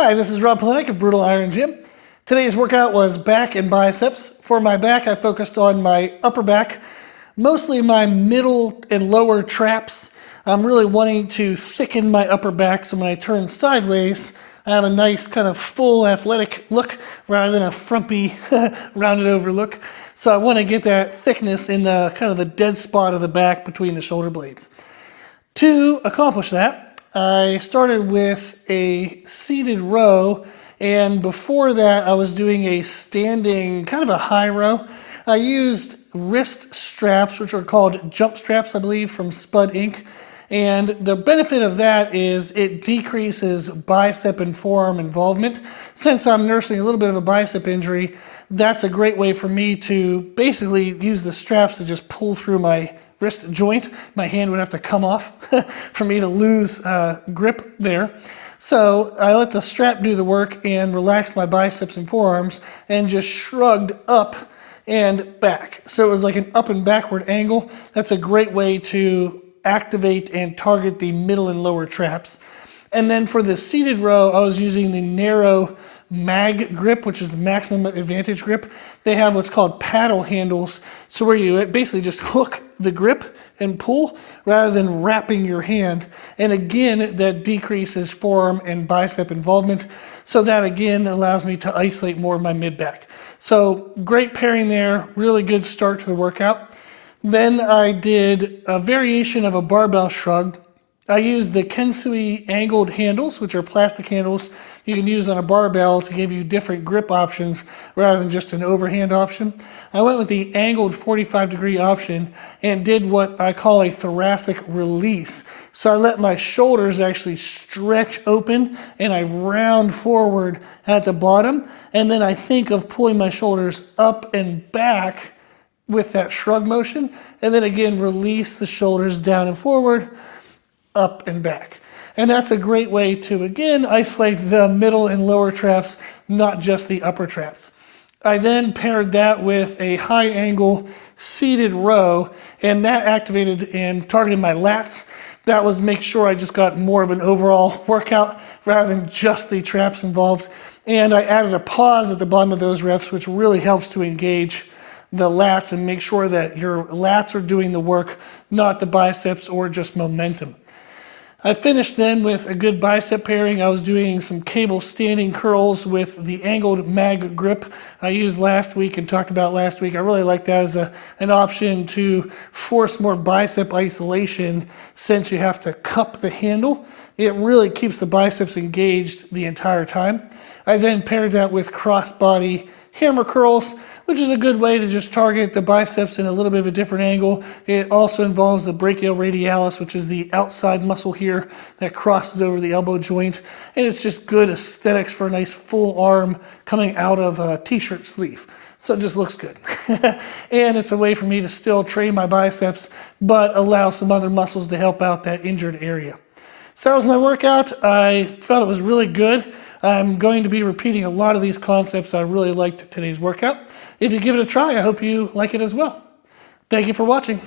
Hi, this is Rob Polinick of Brutal Iron Gym. Today's workout was back and biceps. For my back, I focused on my upper back, mostly my middle and lower traps. I'm really wanting to thicken my upper back so when I turn sideways, I have a nice kind of full athletic look rather than a frumpy, rounded over look. So I want to get that thickness in the kind of the dead spot of the back between the shoulder blades. To accomplish that, I started with a seated row, and before that I was doing a standing, kind of a high row. I used wrist straps, which are called jump straps, I believe, from Spud Inc. And the benefit of that is it decreases bicep and forearm involvement. Since I'm nursing a little bit of a bicep injury, that's a great way for me to basically use the straps to just pull through my wrist joint. My hand would have to come off for me to lose grip there. So I let the strap do the work and relaxed my biceps and forearms and just shrugged up and back. So it was like an up and backward angle. That's a great way to activate and target the middle and lower traps. And then for the seated row, I was using the narrow mag grip, which is the maximum advantage grip. They have what's called paddle handles, so where you basically just hook the grip and pull rather than wrapping your hand. And again, that decreases forearm and bicep involvement. So that again allows me to isolate more of my mid back. So great pairing there, really good start to the workout. Then I did a variation of a barbell shrug. I used the Kensui angled handles, which are plastic handles you can use on a barbell to give you different grip options rather than just an overhand option. I went with the angled 45-degree option and did what I call a thoracic release. So I let my shoulders actually stretch open and I round forward at the bottom. And then I think of pulling my shoulders up and back with that shrug motion. And then again, release the shoulders down and forward, up and back. And that's a great way to, again, isolate the middle and lower traps, not just the upper traps. I then paired that with a high angle seated row, and that activated and targeted my lats. That was make sure I just got more of an overall workout rather than just the traps involved. And I added a pause at the bottom of those reps, which really helps to engage the lats and make sure that your lats are doing the work, not the biceps or just momentum. I finished then with a good bicep pairing. I was doing some cable standing curls with the angled mag grip I used last week and talked about last week. I really like that as an option to force more bicep isolation since you have to cup the handle. It really keeps the biceps engaged the entire time. I then paired that with crossbody hammer curls, which is a good way to just target the biceps in a little bit of a different angle. It also involves the brachioradialis, which is the outside muscle here that crosses over the elbow joint. And it's just good aesthetics for a nice full arm coming out of a t-shirt sleeve. So it just looks good. And it's a way for me to still train my biceps, but allow some other muscles to help out that injured area. So that was my workout. I felt it was really good. I'm going to be repeating a lot of these concepts. I really liked today's workout. If you give it a try, I hope you like it as well. Thank you for watching.